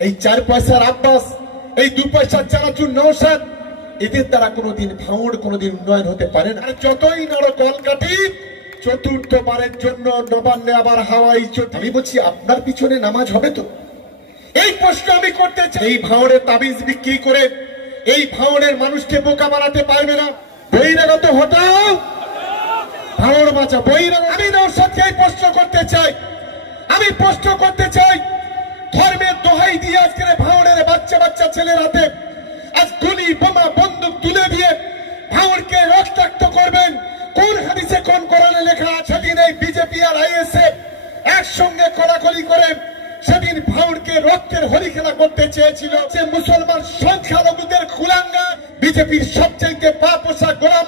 এই 4 পয়সার আব্বাস, এই 2 পয়সার চানাচুর নওশাদ, এদের দ্বারা কোনোদিন ভাঙড় কোনোদিন উন্নয়ন হতে পারে না। যতই নড় কলকাঠি, চতুর্থবারের জন্য নবান্নে আবার হাওয়াই চটি। আমি বলছি আপনার পিছনে নামাজ হবে তো? এই প্রশ্ন আমি করতে চাই। এই ভাঙড়ের তাবিজ বিক্রি করে এই ভাঙড়ের মানুষকে বোকা বানাতে পারবে না। বহিরাগত হটাও, ভাঙড় বাঁচা। বহিরাগত। আমি নওশাদকে এই প্রশ্ন করতে চাই, আমি প্রশ্ন করতে চাই, ধর্মের দোহাই দিয়ে আজকে ভাঙড়ের বাচ্চা বাচ্চা ছেলের হাতে আজ গুলি বোমা বন্দুক তুলে দিয়ে ভাঙড়কে রক্তাক্ত করবেন? কোন হাদিসে কোন কোরআনে লেখা আছে? সেদিন এই বিজেপি আর আইএসএফ একসঙ্গে কড়াকড়ি করে সেদিন ভাঙড়কে রক্তের হোলি খেলা করতে চেয়েছিল। যে মুসলমান সংখ্যালঘুদের কুলাঙ্গার, বিজেপির সবচেয়ে পা পোষা গোলাম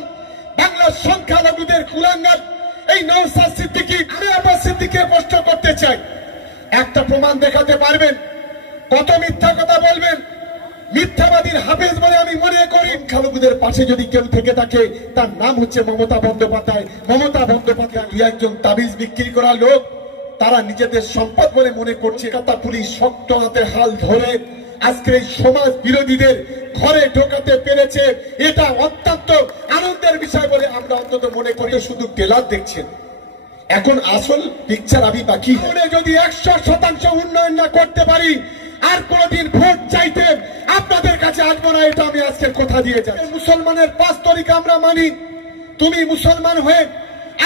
বাংলার সংখ্যালঘুদের কুলাঙ্গার এই নওশাদ সিদ্দিকী। আমি আব্বাস সিদ্দিকীকে প্রশ্ন করতে চাই, একটা প্রমাণ দেখাতে পারবেন? কত মিথ্যা কথা বলবেন? মিথ্যাবাদীর হাফেজ বলে আমি মনে করি। সংখ্যালঘুদের পাশে যদি কেউ থেকে থাকে তার নাম হচ্ছে মমতা বন্দ্যোপাধ্যায়। মমতা বন্দ্যোপাধ্যায় একজন তাবিজ বিক্রি করা লোক, তারা নিজেদের সম্পদ বলে মনে করছে। কলকাতা পুলিশ শক্ত হাতে হাল ধরে আজকে এই সমাজ বিরোধীদের ঘরে ঢোকাতে পেরেছে। এটা অত্যন্ত আনন্দের বিষয় বলে আমরা অন্তত মনে করি। শুধু টেলার দেখছেন, এখন আসল পিকচার আমি বাকি। যদি 100% উন্নয়ন না করতে পারি আর কোনদিন ভোট চাইতে আপনাদের কাছে আসবো না, এটা আমি আজকে কথা দিয়ে যাই। মুসলমানের 5 তরিকা আমরা মানি। তুমি মুসলমান হয়ে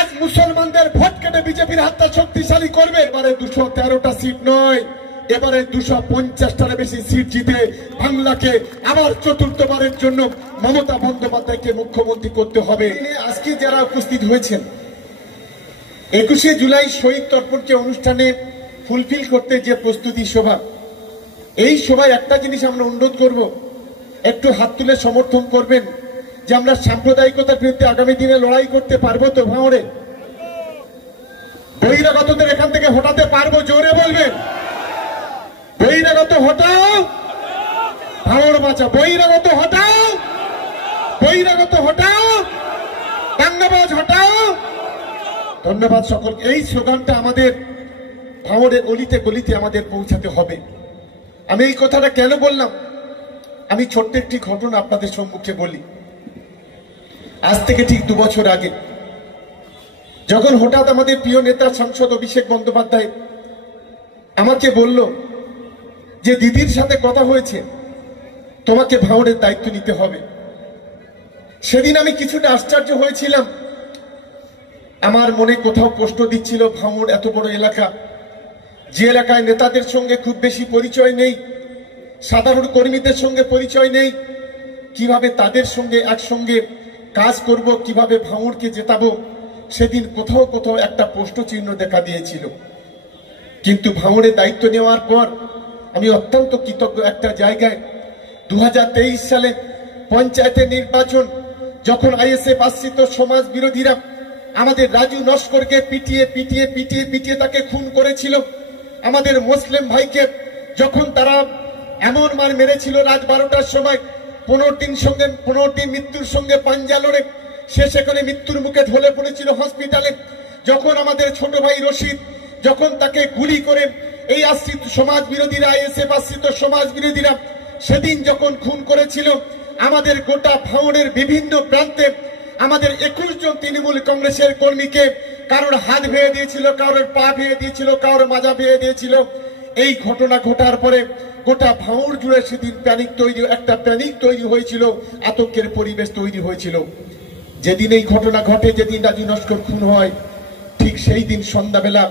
আজ মুসলমানদের ভোট কেটে বিজেপির হাতটা শক্তিশালী করবে। এবারে 213টা সিট নয়, এবারে 250টার বেশি সিট জিতে বাংলাকে আবার চতুর্থবারের জন্য মমতা বন্দ্যোপাধ্যায়কে মুখ্যমন্ত্রী করতে হবে। আজকে যারা উপস্থিত হয়েছেন 21শে জুলাই শহীদ তর্পণকে অনুষ্ঠানে ফুলফিল করতে যে প্রস্তুতি সভা, এই সভায় একটা জিনিস আমরা অনুরোধ করব, একটু হাত তুলে সমর্থন করবেন যে আমরা সাম্প্রদায়িকতার বিরুদ্ধে আগামী দিনে লড়াই করতে পারবো তো? ভাঙড়ে বহিরাগতদের এখান থেকে হটাতে পারবো? জোরে বলবেন। বহিরাগত হটাও, ভাঙড় বাঁচা। বহিরাগত হটাও, বহিরাগত হটাও, দাঙ্গাবাজ হটাও। ধন্যবাদ সকলকে। এই স্লোগানটা আমাদের ভাঙড়ের অলিতে গলিতে আমাদের পৌঁছাতে হবে। আমি এই কথাটা কেন বললাম? আমি ছোট্ট একটি ঘটনা আপনাদের সম্মুখে বলি। আজ থেকে ঠিক 2 বছর আগে যখন হঠাৎ আমাদের প্রিয় নেতা সাংসদ অভিষেক বন্দ্যোপাধ্যায় আমাকে বলল যে দিদির সাথে কথা হয়েছে, তোমাকে ভাঙড়ের দায়িত্ব নিতে হবে। সেদিন আমি কিছুটা আশ্চর্য হয়েছিলাম। আমার মনে কোথাও প্রশ্ন দিচ্ছিল, ভাঙড় এত বড় এলাকা, যে এলাকায় নেতাদের সঙ্গে খুব বেশি পরিচয় নেই, সাধারণ কর্মীদের সঙ্গে পরিচয় নেই, কিভাবে তাদের সঙ্গে একসঙ্গে কাজ করব, কিভাবে ভাঙড়কে জেতাবো, সেদিন কোথাও কোথাও একটা প্রশ্ন চিহ্ন দেখা দিয়েছিল। কিন্তু ভাঙড়ের দায়িত্ব নেওয়ার পর আমি অত্যন্ত কৃতজ্ঞ একটা জায়গায়। 2023 সালে পঞ্চায়েতের নির্বাচন যখন আইএসএফ আশ্রিত সমাজ বিরোধীরা আমাদের রাজু নস্করকে পিটিয়ে পিটিয়ে পিটিয়ে পিটিয়ে তাকে খুন করেছিল, আমাদের মুসলিম ভাইকে যখন তারা এমন মার মেরেছিল রাত 12টার সময়, 15 দিন মৃত্যুর সঙ্গে পাঞ্জা লড়ে সে সেখানে মৃত্যুর মুখে ঢলে পড়েছিল হসপিটালে। যখন আমাদের ছোট ভাই রশিদ যখন তাকে গুলি করে এই আশ্রিত সমাজ বিরোধীরা, আইএসএফ আশ্রিত সমাজ বিরোধীরা সেদিন যখন খুন করেছিল, আমাদের গোটা ভাঙড়ের বিভিন্ন প্রান্তে আমাদের 21 জন তৃণমূল কংগ্রেসের কর্মীকে কারোর হাত ভেঙে দিয়েছিল, কারোর পা ভেঙে দিয়েছিল, কারোর মাজা ভেঙে দিয়েছিল। এই ঘটনা ঘটার পরে গোটা ভাঙড় জুড়ে সেদিন একটা প্যানিক তৈরি হয়েছিল, আতঙ্কের পরিবেশ তৈরি হয়েছিল। যেদিন এই ঘটনা ঘটে, যেদিন রাজু নস্কর খুন হয়, ঠিক সেই দিন সন্ধ্যাবেলা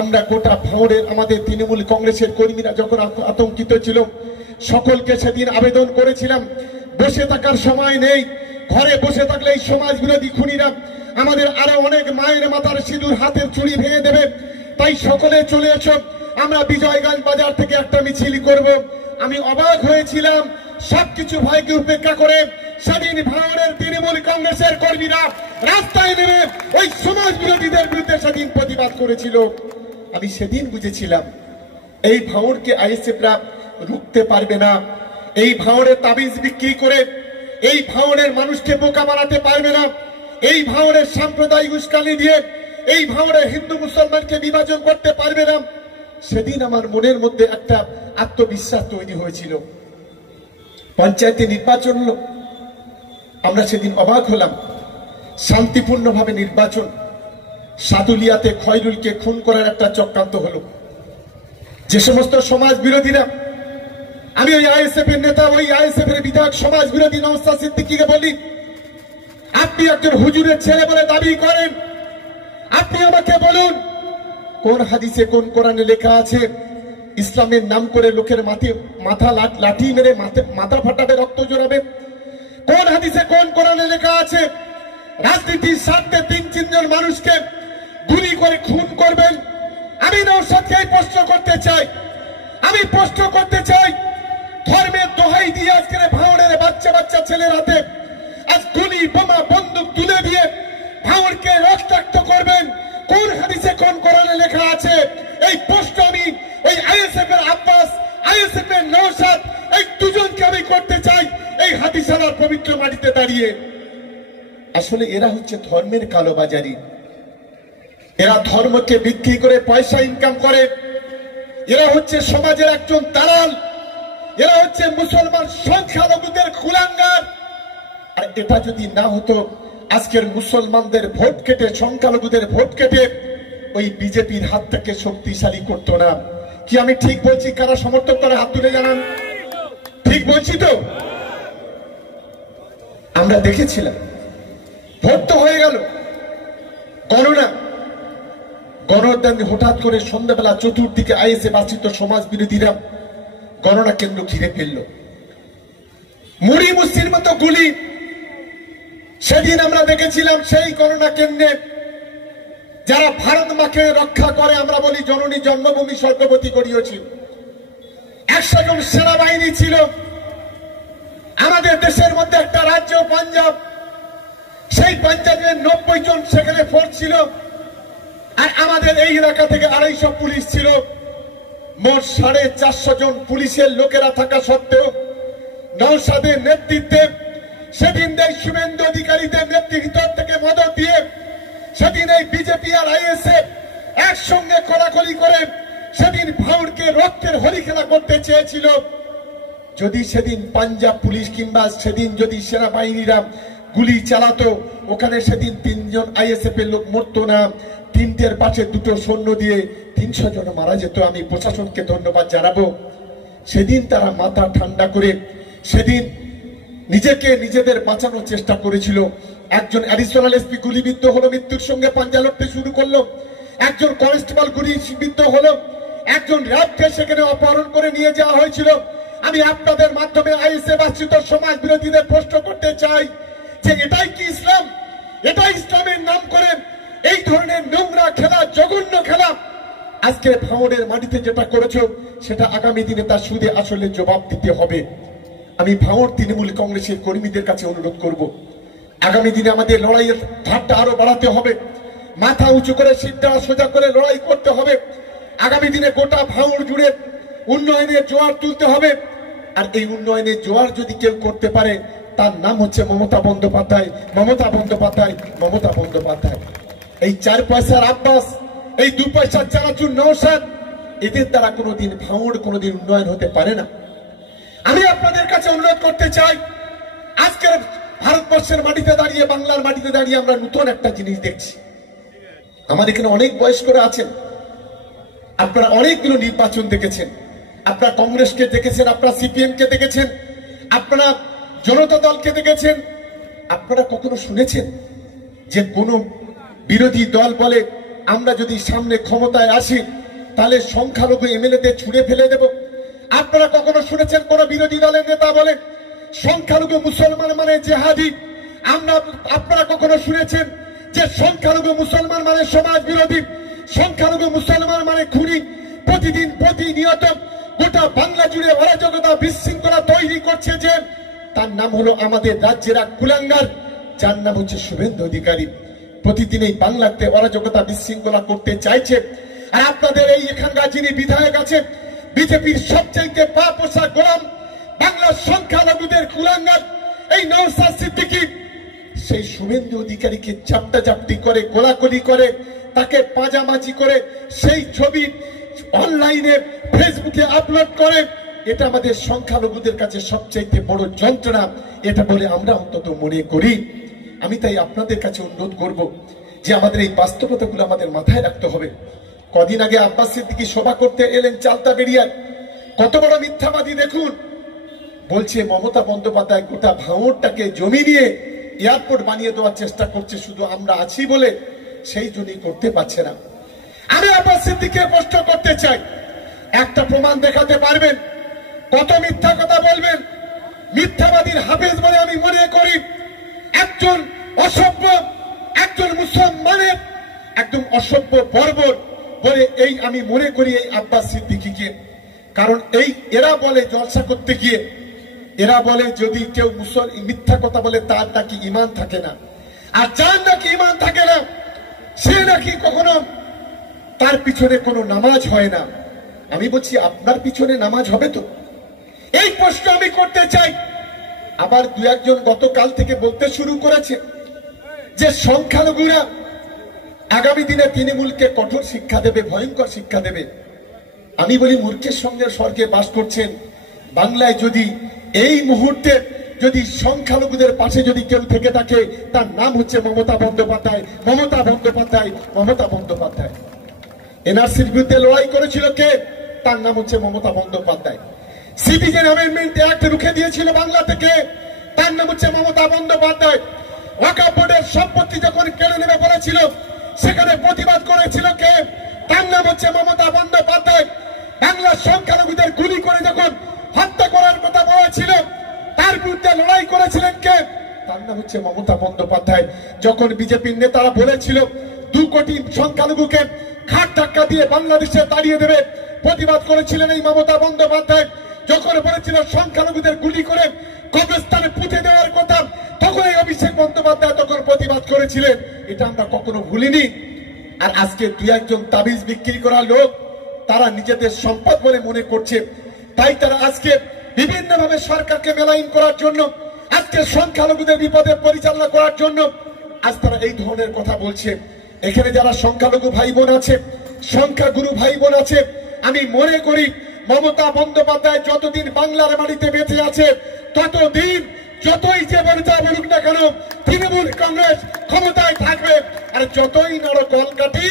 আমরা গোটা ভাঙড়ের আমাদের তৃণমূল কংগ্রেসের কর্মীরা যখন আতঙ্কিত ছিল, সকলকে সেদিন আবেদন করেছিলাম, বসে থাকার সময় নেই। ঘরে বসে থাকলে এই সমাজ বিরোধী খুনিরা আমাদের আরো অনেক মায়ের মাথার সিঁদুর, হাতের চুড়ি ভেঙে দেবে। তাই সকলে চলে এসো, আমরা বিজয়গঞ্জ বাজার থেকে একটা মিছিল করব। আমি অবাক হয়েছিলাম, সবকিছু ভয়কে উপেক্ষা করে সেদিন ভাঙড়ের তৃণমূল কংগ্রেসের কর্মীরা রাস্তায় নেমে ওই সমাজ বিরোধীদের বিরুদ্ধে সেদিন প্রতিবাদ করেছিল। আমি সেদিন বুঝেছিলাম এই ভাঙড়কে আইএসএফরা রুখতে পারবে না। এই ভাঙড়ের তাবিজ বিক্রি করে এই ভাঙড়ের মানুষকে বোকা বানাতে পারবে না। এই ভাঙড়ের সাম্প্রদায়িক উস্কানি দিয়ে এই ভাঙড়ের হিন্দু মুসলমানকে বিভাজন করতে পারবে না। সেদিন আমার মনের মধ্যে একটা আত্মবিশ্বাস তৈরি হয়েছিল। পঞ্চায়েতে নির্বাচন হলো, আমরা সেদিন অবাক হলাম। শান্তিপূর্ণভাবে নির্বাচন, সাতুলিয়াতে খয়রুলকে খুন করার একটা চক্রান্ত হলো। যে সমস্ত সমাজ বিরোধীরা, আমি ওই আইএসএফ এর নেতা, ওই আইএসএফ এর বিধায়ক সমাজ বিরোধী নওশাদ সিদ্দিকীকে বলি, আপনি একজন হুজুরের ছেলে বলে দাবি করেন, আপনি আমাকে বলুন কোন হাদিসে কোন কোরআনে লেখা আছে ইসলামের নাম করে লোকের মাথা লাঠি মেরে মাথা ফাটাবে, রক্ত জড়াবে? কোন হাদিসে কোন কোরআনে লেখা আছে রাজনীতির স্বার্থে ৩-৪ জন মানুষকে গুলি করে খুন করবেন? আমি নওশাদকে প্রশ্ন করতে চাই, আমি প্রশ্ন করতে চাই, ধর্মের দোহাই দিয়ে আজকের ভাঙড়ের বাচ্চা বাচ্চা ছেলের হাতে আজ গুলি বোমা বন্দুক তুলে দিয়ে ভাঙড়কে রক্তাক্ত করবেন? কোন হাদিসে কোন কোরআনে লেখা আছে? এই প্রশ্ন আমি ওই আইএসএফ এর আব্বাস, আইএসএফ এর নওশাদ, এই দুজনকে আমি করতে চাই এই হাতিশালার পবিত্র মাটিতে দাঁড়িয়ে। আসলে এরা হচ্ছে ধর্মের কালোবাজারি, এরা ধর্মকে বিক্রি করে পয়সা ইনকাম করে, এরা হচ্ছে সমাজের একজন দালাল, এরা হচ্ছে মুসলমান সংখ্যালঘুদের কুলাঙ্গার। আর এটা যদি না হতো, আজকের মুসলমানদের ভোট কেটে, সংখ্যালঘুদের ভোট কেটে ওই বিজেপির হাত থেকে শক্তিশালী করতো না। কি আমি ঠিক বলছি? কারা সমর্থন করে হাত তুলে জানান। ঠিক বলছি তো? আমরা দেখেছিলাম ভোট তো হয়ে গেল, গণনা হঠাৎ করে সন্ধ্যাবেলা চতুর্দিকে আইএসএফ আশ্রিত সমাজ বিরোধীরা গণনা কেন্দ্র ঘিরে ফেলল, মুড়ি মুসির মতো গুলি। সেদিন আমরা দেখেছিলাম সেই গণনা কেন্দ্রে যারা ভারত মাকে রক্ষা করে, আমরা বলি জননী জন্মভূমি স্বর্গবতী করিয়েছি, 100 জন সেনাবাহিনী ছিল। আমাদের দেশের মধ্যে একটা রাজ্য পাঞ্জাব, সেই পাঞ্জাবের 90 জন সেখানে ফোর্স ছিল, আর আমাদের এই এলাকা থেকে 250 পুলিশ ছিল। মোট 450 জন পুলিশের লোকেরা থাকা সত্ত্বেও নওশাদের নেতৃত্বে সেদিন দেয় শুভেন্দু অধিকারীদের নেতৃত্ব থেকে মদত দিয়ে সেদিন এই বিজেপি আর আইএসএফ একসঙ্গে কলাকলি করে সেদিন ভাঙড়কে রক্তের হোলি খেলা করতে চেয়েছিল। যদি সেদিন পাঞ্জাব পুলিশ কিংবা সেদিন যদি সেনাবাহিনীরা গুলি চালাতো, ওখানে সেদিন 3 জন আইএসএফ এর লোক মরতো না, 3টের পাশে 2টো সৈন্য দিয়ে 300 জন মারা যেত। আমি প্রশাসনকে ধন্যবাদ জানাবো। সেদিন তারা মাথা ঠান্ডা করে সেদিন নিজেদের বাঁচানোর চেষ্টা করেছিল। একজন অ্যাডিশনাল এসপি গুলিবিদ্ধ হলো, মৃত্যুর সঙ্গে পাঞ্জা লড়তে শুরু করলো। একজন কনস্টেবল গুলিবিদ্ধ হলো, একজন র্যাবকে সেখানে অপহরণ করে নিয়ে যাওয়া হয়েছিল। আমি আপনাদের মাধ্যমে আইএসএফ আশ্রিত সমাজ বিরোধীদের প্রশ্ন করতে চাই যে এটাই কি ইসলাম? এটাই ইসলামের নাম করে এই ধরনের নোংরা খেলা, জঘন্য খেলা আজকে ভাঙড়ের মাটিতে যেটা করেছো, সেটা আগামী দিনে তার সুদে আসলে জবাব দিতে হবে। আমি ভাঙড় তৃণমূল কংগ্রেসের কর্মীদের কাছে অনুরোধ করব, আগামী দিনে আমাদের লড়াইয়ের ধারটা আরো বাড়াতে হবে, মাথা উঁচু করে সিটটা সোজা করে লড়াই করতে হবে। আগামী দিনে গোটা ভাঙড় জুড়ে উন্নয়নের জোয়ার তুলতে হবে। আর এই উন্নয়নের জোয়ার যদি কেউ করতে পারে, তার নাম হচ্ছে মমতা বন্দ্যোপাধ্যায়, মমতা বন্দ্যোপাধ্যায়, মমতা বন্দ্যোপাধ্যায়। এই 4 পয়সার আব্বাস, এই 2 পয়সার চানাচুর নওশাদ, এদের দ্বারা কোনোদিন ভাঙড় কোনোদিন উন্নয়ন হতে পারে না। আমি আপনাদের কাছে অনুরোধ করতে চাই, আজকের ভারতবর্ষের মাটিতে দাঁড়িয়ে, বাংলার মাটিতে দাঁড়িয়ে আমরা নতুন একটা জিনিস দেখছি। আমাদের এখানে অনেক বয়স্করা আছেন, আপনারা অনেকগুলো নির্বাচন দেখেছেন, আপনারা কংগ্রেসকে দেখেছেন, আপনারা সিপিএম কে দেখেছেন, আপনারা জনতা দলকে দেখেছেন। আপনারা কখনো শুনেছেন যে কোনো বিরোধী দল বলে আমরা যদি সামনে ক্ষমতায় আসি তাহলে সংখ্যালঘু এমএলএদের ছুড়ে ফেলে দেব? আপনারা কখনো শুনেছেন কোন বিরোধী দলের নেতা বলে সংখ্যালঘু মুসলমান মানে জেহাদি? আপনারা কখনো শুনেছেন যে সংখ্যালঘু মুসলমান মানে সমাজ বিরোধী, সংখ্যালঘু মুসলমান মানে খুনি? প্রতিদিন প্রতিনিয়ত গোটা বাংলা জুড়ে অরাজকতা, বিশৃঙ্খলা তৈরি করছে যে তার নাম হলো আমাদের রাজ্যের এক কুলাঙ্গার, যার নাম হচ্ছে শুভেন্দু অধিকারী। প্রতিদিন এই বাংলাতে অরাজকতা, বিশৃঙ্খলা করতে চাইছে। আর আপনাদের এই এখানকার যিনি বিধায়ক আছেন, বিজেপির সবচেয়ে পা পোষা গোলাম, বাংলার সংখ্যালঘুদের কুলাঙ্গার এই নওশাদ সিদ্দিকী, সেই শুভেন্দু অধিকারীকে চাপটাচাপটি করে, কোলাকুলি করে, তাকে পাজামাজি করে সেই ছবি অনলাইনে ফেসবুকে আপলোড করে, এটা আমাদের সংখ্যালঘুদের কাছে সবচাইতে বড় যন্ত্রণা, এটা বলে আমরা অন্তত মনে করি। আমি তাই আপনাদের কাছে অনুরোধ করব যে আমাদের এই বাস্তবতাগুলো আমাদের মাথায় রাখতে হবে। কদিন আগে আব্বাস সিদ্দিকী সভা করতে এলেন চালতা বেরিয়ায়, কত বড় মিথ্যাবাদী দেখুন। বলছে মমতা বন্দ্যোপাধ্যায় গোটা ভাঙড়টাকে জমি নিয়ে এয়ারপোর্ট বানিয়ে দেওয়ার চেষ্টা করছে, শুধু আমরা আছি বলে সেই জন্যই করতে পারছে না। আমি আব্বাস সিদ্দিকীকে প্রশ্ন করতে চাই, একটা প্রমাণ দেখাতে পারবেন? কত মিথ্যা কথা বলবেন? মিথ্যাবাদীর হাফেজ বলে আমি মনে করি একজন অসভ্য, একজন মুসলমানের একদম অসভ্য বর্বর বলে এই আমি মনে করি এই আব্বাস সিদ্দিকীকে। কারণ এই এরা বলে জলসা করতে গিয়ে, এরা বলে যদি কেউ মিথ্যা কথা বলে তার নাকি ঈমান থাকে না, আর যার নাকি ঈমান থাকে না সে নাকি কখনো তার পিছনে কোনো নামাজ হয় না। আমি বলছি আপনার পিছনে নামাজ হবে তো? এই প্রশ্ন আমি করতে চাই। আবার দু একজন গতকাল থেকে বলতে শুরু করেছে যে সংখ্যালঘুরা আগামী দিনে তৃণমূলকে কঠোর শিক্ষা দেবে, ভয়ঙ্কর শিক্ষা দেবে। আমি বলি মূর্খের সঙ্গে স্বর্গে বাস করছেন। বাংলায় যদি এই মুহূর্তে যদি সংখ্যালঘুদের পাশে যদি কেউ থেকে থাকে তার নাম হচ্ছে মমতা বন্দ্যোপাধ্যায়, মমতা বন্দ্যোপাধ্যায়, মমতা বন্দ্যোপাধ্যায়। এনআরসির বিরুদ্ধে লড়াই করেছিল কে? তার নাম হচ্ছে Mamata Bandyopadhyay. Citizen amendment act রুখে দিয়েছিল বাংলা থেকে, তার নাম হচ্ছে মমতা বন্দ্যোপাধ্যায়। ওয়াকফ বোর্ডের সম্পত্তি যখন কেড়ে নেবে বলেছিল সেখানে প্রতিবাদ করেছিল কে? তার নাম হচ্ছে মমতা বন্দ্যোপাধ্যায়। বাংলার সংখ্যালঘুদের গুলি করে যখন হত্যা করার কথা বলেছিল তার বিরুদ্ধে লড়াই করেছিলেন কে? তার নাম হচ্ছে মমতা বন্দ্যোপাধ্যায়। যখন বিজেপির নেতারা বলেছিল 2 কোটি সংখ্যালঘুকে ঘাট ধাক্কা দিয়ে বাংলাদেশে তাড়িয়ে দেবে, প্রতিবাদ করেছিলেন এই মমতা বন্দ্যোপাধ্যায়। যখন বলেছিল সংখ্যালঘুদের গুলি করে কবরস্থানে পুঁতে দেওয়ার কথা, তখন এই অভিষেক বন্দ্যোপাধ্যায় তখন প্রতিবাদ করেছিলেন। এটা আমরা কখনো ভুলিনি। আর আজকে 2-1 তাবিজ বিক্রি করা লোক তারা নিজেদের সম্পদ বলে মনে করছে, তাই তারা আজকে বিভিন্ন ভাবে সরকারকে মেলাইন করার জন্য, আজকে সংখ্যালঘুদের বিপদে পরিচালনা করার জন্য আজ তারা এই ধরনের কথা বলছে। এখানে যারা সংখ্যালঘু ভাই বোন আছে, সংখ্যাগুরু ভাই বোন আছে, আমি মনে করি মমতা বন্দ্যোপাধ্যায় যতদিন বাংলার মাটিতে বেঁচে আছে ততদিন যতই যে বলতে বলুক না কেন তৃণমূল কংগ্রেস ক্ষমতায় থাকবে। আর যতই নড় কলকাঠি,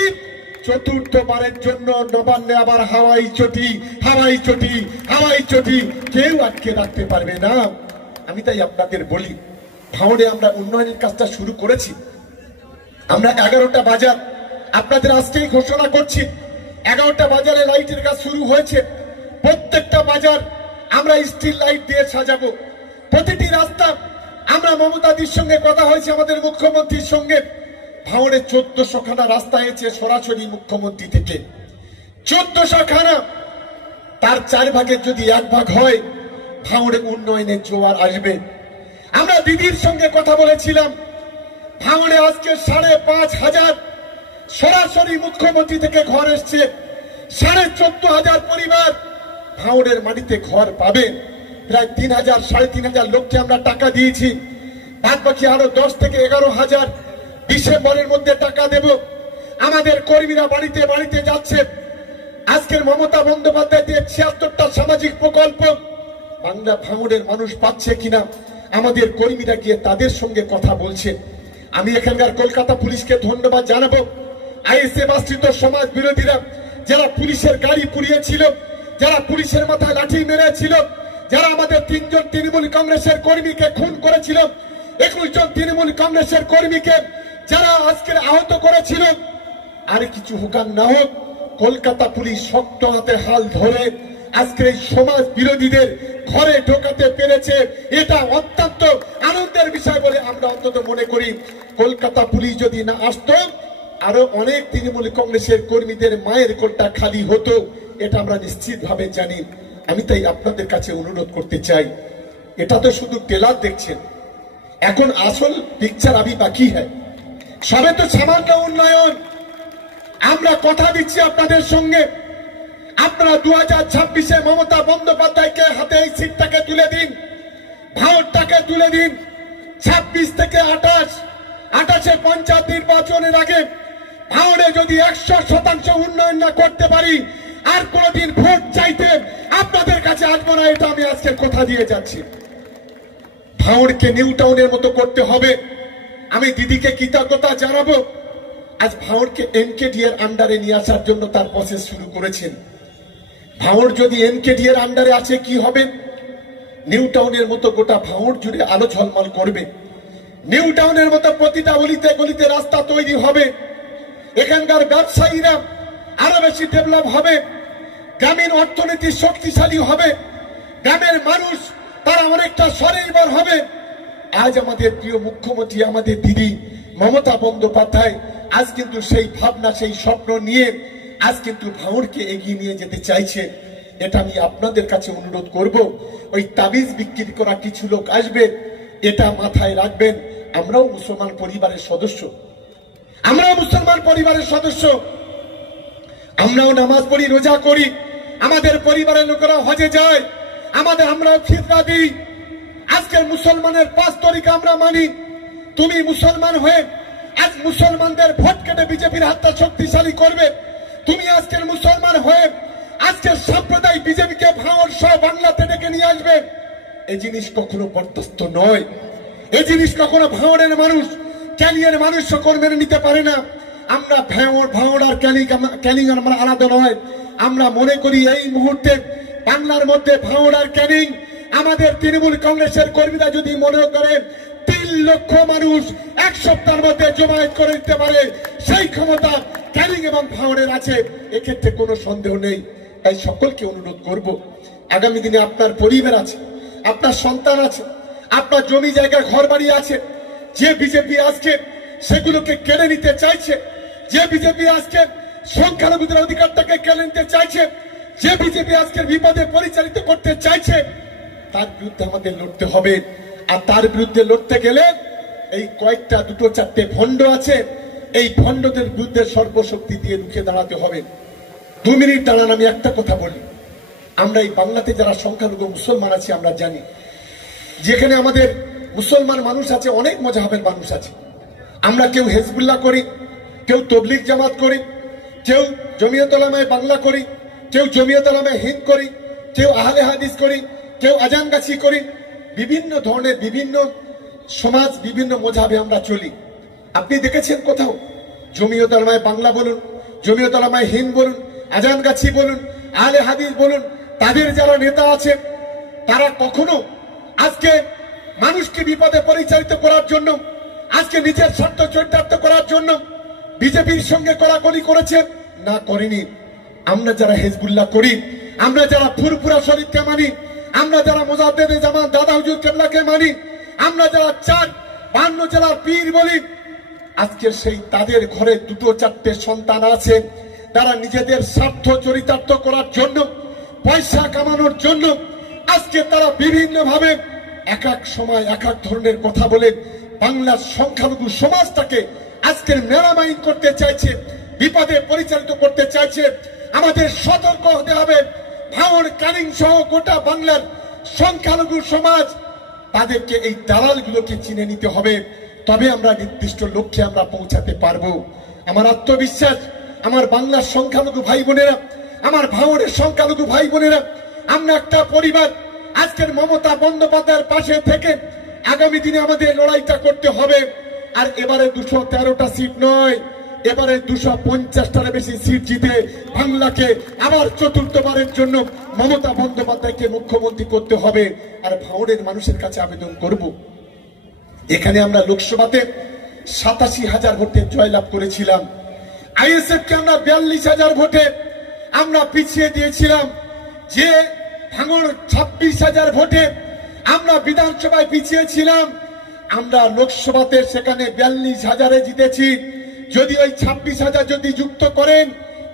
চতুর্থবারের জন্য নবান্নে আবার হাওয়াই চটি, হাওয়াই চটি, হাওয়াই চটি, কেউ আটকে রাখতে পারবে না। আমি তাই আপনাদের বলি, ভাঙড়ে আমরা উন্নয়নের কাজটা শুরু করেছি। আমরা 11টা বাজার আপনাদের আজকেই ঘোষণা করছি, 11টা বাজারে লাইটের কাজ শুরু হয়েছে। প্রত্যেকটা বাজার আমরা স্ট্রিট লাইট দিয়ে সাজাবো। প্রতিটি রাস্তা আমরা মমতাদির সঙ্গে কথা হয়েছে, আমাদের মুখ্যমন্ত্রীর সঙ্গে। ভাঙড়ে 1400 খানা রাস্তা হয়েছে সরাসরি মুখ্যমন্ত্রী থেকে। 1400 খানা, তার 4 ভাগের যদি 1 ভাগ হয় ভাঙড়ে উন্নয়নের জোয়ার আসবে। আমরা দিদির সঙ্গে কথা বলেছিলাম, ভাঙড়ে আজকে 5,500 সরাসরি মুখ্যমন্ত্রী থেকে ঘর এসছে। 14,500 পরিবার ভাঙড়ের মাটিতে ঘর পাবে। প্রায় 3,000 3,500 লোককে আমরা টাকা দিয়েছি। বাদ বাকি আরো 10 থেকে 11,000 ডিসেম্বরের মধ্যে টাকা দেব। আমাদের কর্মীরা বাড়িতে বাড়িতে যাচ্ছে। আজকের মমতা বন্দ্যোপাধ্যায় দিয়ে 76টা সামাজিক প্রকল্প বাংলা ভাঙড়ের মানুষ পাচ্ছে কিনা আমাদের কর্মীরা গিয়ে তাদের সঙ্গে কথা বলছে। আমি এখানকার কলকাতা পুলিশকে ধন্যবাদ জানাবো। আইএসএফ আশ্রিত সমাজ বিরোধীরা যারা পুলিশের গাড়ি পুড়িয়েছিল, যারা পুলিশের মাথায় লাঠি মেরেছিল, যারা আমাদের 3 জন তৃণমূল কংগ্রেসের কর্মীকে খুন করেছিল, 21 জন তৃণমূল কংগ্রেসের কর্মীকে যারা আজকে আহত করেছিল, আর কিছু হোক না হোক কলকাতা পুলিশ শক্ত হাতে হাল ধরে আজকে এই সমাজ বিরোধীদের ঘরে ঢোকাতে পেরেছে। এটা অত্যন্ত আনন্দের বিষয় বলে আমরা অন্তত মনে করি। কলকাতা পুলিশ যদি না আসতো আরো অনেক তৃণমূল কংগ্রেসের কর্মীদের মায়ের কোলটা খালি হতো, এটা আমরা নিশ্চিতভাবে জানি। আমি তাই আপনাদের কাছে অনুরোধ করতে চাই, এটা তো শুধু টেলার দেখছেন, এখন আসল পিকচার আবি বাকি হ্যায়। সবে তো সামান্য উন্নয়ন। আমরা কথা দিচ্ছি আপনাদের সঙ্গে, আপনারা 2026-এ মমতা বন্দ্যোপাধ্যায়কে হাতে এই সিটটাকে তুলে দিন, ভাঙড়টাকে তুলে দিন। 26 থেকে 28-এ পঞ্চায়েত নির্বাচনের আগে ভাঙড়ে যদি 100% উন্নয়ন না করতে পারি, আর কোনদিন ভোট চাইতে আপনাদের কাছে আসবো না, এটা আমি আজকে কথা দিয়ে যাচ্ছি। ভাঙড়কে নিউ টাউনের মতো করতে হবে। আমি দিদিকে কৃতজ্ঞতা জানাবো, আজ ভাঙড়কে এনকেডি এর আন্ডারে নিয়ে আসার জন্য তার প্রসেস শুরু করেছেন। ভাঙড় যদি এনকেডি এর আন্ডারে আছে কি হবে? নিউ টাউনের মতো গোটা ভাঙড় জুড়ে আলো ঝলমল করবে। নিউ টাউনের মতো প্রতিটা গলিতে গলিতে রাস্তা তৈরি হবে। এখানকার ব্যবসায়ীরা আরো বেশি ডেভেলপ হবে। গ্রামীণ অর্থনীতি শক্তিশালী হবে। গ্রামের মানুষ তারা অনেকটা স্বনির্ভর হবে। আজ আমাদের প্রিয় মুখ্যমন্ত্রী আমাদের দিদি মমতা বন্দ্যোপাধ্যায় আজ কিন্তু সেই ভাবনা সেই স্বপ্ন নিয়ে আজ কিন্তু ভাঙড়কে এগিয়ে নিয়ে যেতে চাইছে। এটা আমি আপনাদের কাছে অনুরোধ করব, ওই তাবিজ বিক্রি করা কিছু লোক আসবে, এটা মাথায় রাখবেন। আমরাও মুসলমান পরিবারের সদস্য, আমরাও মুসলমান পরিবারের সদস্য, আমরাও নামাজ পড়ি, রোজা করি, আমাদের পরিবারের লোকেরা হজে যায়, আমরাও ফিতরা দিই। আজকের মুসলমানের 5 তরিকা আমরা মানি। তুমি মুসলমান হয়ে আজ মুসলমানদের ভোট কেটে বিজেপির হাতটা শক্তিশালী করবে। তুমি আজকের মুসলমান হয়ে আজকের সাম্প্রদায়িক বিজেপিকে ভাঙড় সহ বাংলাতে ডেকে নিয়ে আসবে। এই জিনিস কখনো বরদাস্ত নয়। এই জিনিস কখনো ভাঙড়ের মানুষ, ক্যানিংয়ের মানুষ সকল মেনে নিতে পারে না। আমরা ভাঙড় আর ক্যানিং আমরা আলাদা নয়। আমরা মনে করি এই মুহূর্তে বাংলার মধ্যে ভাঙড় আর ক্যানিং, আমাদের তৃণমূল কংগ্রেসের কর্মীরা যদি মনে করে 3 লক্ষ মানুষ 1 সপ্তাহের মধ্যে জমায়েত করে দিতে পারে, সেই ক্ষমতা ক্যানিং এবং ভাঙড়ের আছে, এক্ষেত্রে কোনো সন্দেহ নেই। তাই সকলকে অনুরোধ করব, আগামী দিনে আপনার পরিবার আছে, আপনার সন্তান আছে, আপনার জমি জায়গা ঘর বাড়ি আছে। যে বিজেপি আজকে সেগুলোকে কেড়ে নিতে চাইছে, যে বিজেপি আজকে সংখ্যালঘুদের অধিকারটাকে কেড়ে নিতে চাইছে, যে বিজেপি আজকের বিপদে পরিচালিত করতে চাইছে, তার বিরুদ্ধে আমাদের লড়তে হবে। আর তার বিরুদ্ধে লড়তে গেলে এই কয়েকটা 2-4টে ভণ্ড আছে, এই ভণ্ডদের বিরুদ্ধে সর্বশক্তি দিয়ে রুখে দাঁড়াতে হবে। 2 মিনিট দাঁড়ান, আমি একটা কথা বলি। আমরা এই বাংলাতে যারা সংখ্যালঘু মুসলমান আছি, আমরা জানি যেখানে আমাদের মুসলমান মানুষ আছে, অনেক মজাহাবের মানুষ আছে। আমরা কেউ হেজবুল্লাহ করি, কেউ তবলিগ জামাত করি, কেউ জমিয়ত উলামায়ে বাংলা করি, কেউ জমিয়ত উলামায়ে হিন্দ করি, কেউ আহলে হাদিস করি, কেউ আজানগাছি করি। বিভিন্ন ধরনের বিভিন্ন সমাজ, বিভিন্ন মজাবে আমরা চলি। আপনি দেখেছেন কোথাও জমিয়ত উলামায়ে বাংলা বলুন, জমিয়ত উলামায়ে হিন্দ বলুন, আজানগাছি বলুন, আহলে হাদিস বলুন, তাদের যারা নেতা আছে তারা কখনো আজকে মানুষকে বিপদে পরিচালিত করার জন্য, আজকে নিজের স্বার্থ চরিতার্থ করার জন্য বিজেপির সঙ্গে কড়াকড়ি করেছে? না, করেনি। আমরা যারা হেজবুল্লাহ করি, আমরা যারা ফুরফুরা শরীফকে মানি, আমরা যারা মুজাদ্দেদে জামান দাদা হুজুর কেবলাকে মানি, আমরা যারা 52 জেলার পীর বলি, আজকে সেই তাদের ঘরে 2-4টে সন্তান আছে, তারা নিজেদের স্বার্থ চরিতার্থ করার জন্য, পয়সা কামানোর জন্য আজকে তারা বিভিন্ন ভাবে এক এক সময় এক এক ধরনের কথা বলে বাংলার সংখ্যালঘু সমাজটাকে আজকের মেরামাইন করতে চাইছে, বিপদে পরিচালিত করতে চাইছে। আমাদের সতর্ক হতে হবে। ভাঙড়, ক্যানিং সহ গোটা বাংলার সংখ্যালঘু সমাজ, তাদেরকে এই দালালগুলোকে চিনে নিতে হবে, তবে আমরা নির্দিষ্ট লক্ষ্যে আমরা পৌঁছাতে পারবো। আমার আত্মবিশ্বাস, আমার বাংলার সংখ্যালঘু ভাই বোনেরা, আমার ভাঙড়ের সংখ্যালঘু ভাই বোনেরা, আমরা একটা পরিবার। আজকের মমতা বন্দ্যোপাধ্যায়ের পাশে থেকে আগামী দিনে আমাদের লড়াইটা করতে হবে। আর এবারে 213টা সিট নয়, এবারে 250টার বেশি সিট জিতে বাংলাকে আবার চতুর্থবারের জন্য মমতা বন্দ্যোপাধ্যায়কে মুখ্যমন্ত্রী করতে হবে। আর ভাঙড়ের মানুষের কাছে আবেদন করব, এখানে আমরা লোকসভাতে 87,000 ভোটে জয়লাভ করেছিলাম। আইএসএফ কে আমরা 42,000 ভোটে আমরা পিছিয়ে দিয়েছিলাম। যে ভাঙড় 26,000 ভোটে আমরা বিধানসভায় পিছিয়েছিলাম, আমরা লোকসভাতে সেখানে 42,000-এ জিতেছি। যদি ওই 26,000 যদি যুক্ত করেন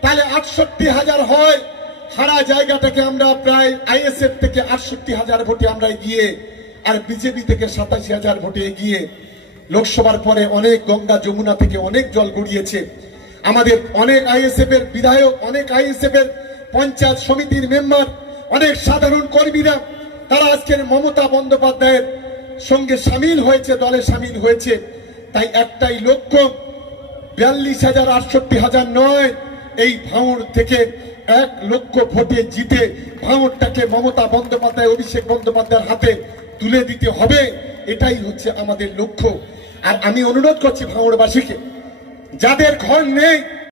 তাহলে 68,000 হয়। সারা জায়গাটাকে আমরা প্রায় আইএসএফ থেকে 68,000 ভোটে আমরা এগিয়ে, আর বিজেপি থেকে 87,000 ভোটে এগিয়ে। লোকসভার পরে অনেক গঙ্গা যমুনা থেকে অনেক জল গড়িয়েছে। আমাদের অনেক আইএসএফ এর বিধায়ক, অনেক আইএসএফ এর পঞ্চায়েত সমিতির মেম্বার, অনেক সাধারণ কর্মীরা তারা আজকের মমতা বন্দ্যোপাধ্যায়ের সঙ্গে সামিল হয়েছে, দলে সামিল হয়েছে। তাই একটাই লক্ষ্য, 42,000 68,000 নয়, এই ভাঙড় থেকে 1 লক্ষ ভোটে জিতে ভাঙড়টাকে মমতা বন্দ্যোপাধ্যায় অভিষেক বন্দ্যোপাধ্যায়ের হাতে তুলে দিতে হবে। এটাই হচ্ছে আমাদের লক্ষ্য। আর আমি অনুরোধ করছি ভাঙড়বাসীকে, যাদের ঘর নেই